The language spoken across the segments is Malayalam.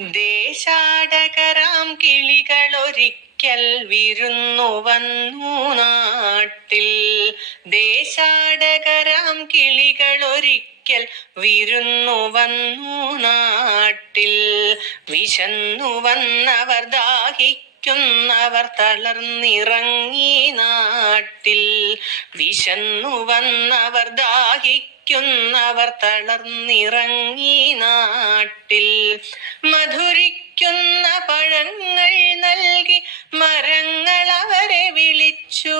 ദേശാടകരാം കിളികളൊരിക്കൽ വിരുന്നു വന്നു നാട്ടിൽ. ദേശാടകരാം കിളികളൊരിക്കൽ വിരുന്നു വന്നു നാട്ടിൽ. വിശന്നു വന്നവർ ദാഹിക്കുന്നവർ തളർന്നിറങ്ങി നാട്ടിൽ. വിശന്നു വന്നവർ ദാഹിക്കുന്നവർ തളർന്നിറങ്ങി നാട്ടിൽ. മധുരിക്കുന്ന പഴങ്ങൾ നൽകി മരങ്ങൾ അവരെ വിളിച്ചു.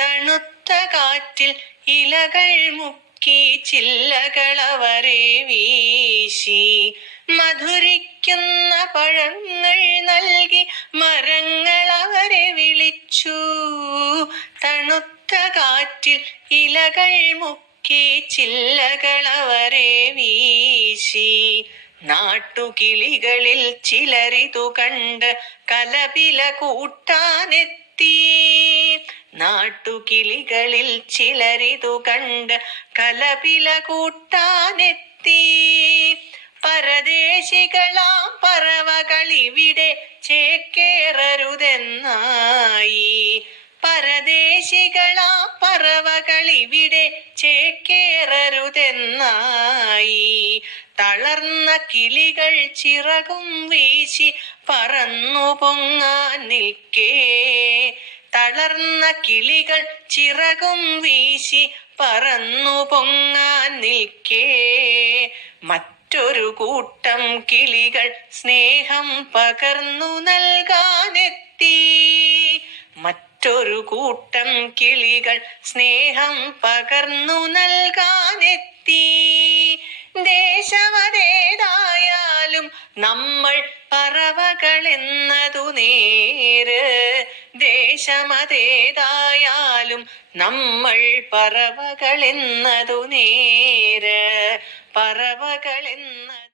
തണുത്ത കാറ്റിൽ ഇലകൾ മുക്കി ചില്ലകൾ അവരെ വീശി. മധുരിക്കുന്ന പഴങ്ങൾ നൽകി മരങ്ങൾ അവരെ വിളിച്ചു. തണുത്ത കാറ്റിൽ ഇലകൾ മുക്കി ചില്ലകൾ അവരെ വീശി. നാട്ടുകിളികളിൽ ചിലരിതു കണ്ട് കലപില കൂട്ടാനെത്തി. നാട്ടുകിളികളിൽ ചിലരിതു കണ്ട് കലപില കൂട്ടാനെത്തി. പരദേശികളാം പറവകളിവിടെ ചേക്കേറരുതെന്നായി. പരദേശികളാം പറവകളിവിടെ ചേക്കേറരുതെന്നായി. തളർന്ന കിളികൾ ചിറകും വീശി പറന്നു പൊങ്ങാൻ നിൽക്കേ. തളർന്ന കിളികൾ ചിറകും വീശി പറന്നു പൊങ്ങാൻ നിൽക്കേ. മറ്റൊരു കൂട്ടം കിളികൾ സ്നേഹം പകർന്നു നൽകാനെത്തി. മറ്റൊരു കൂട്ടം കിളികൾ സ്നേഹം പകർന്നു നൽകാനെത്തി. ദേശമതേതായാലും നമ്മൾ പറവകളെന്നതു നേര്. ദേശമതേതായാലും നമ്മൾ പറവകളെന്നതു നേര്. പറവകളെന്ന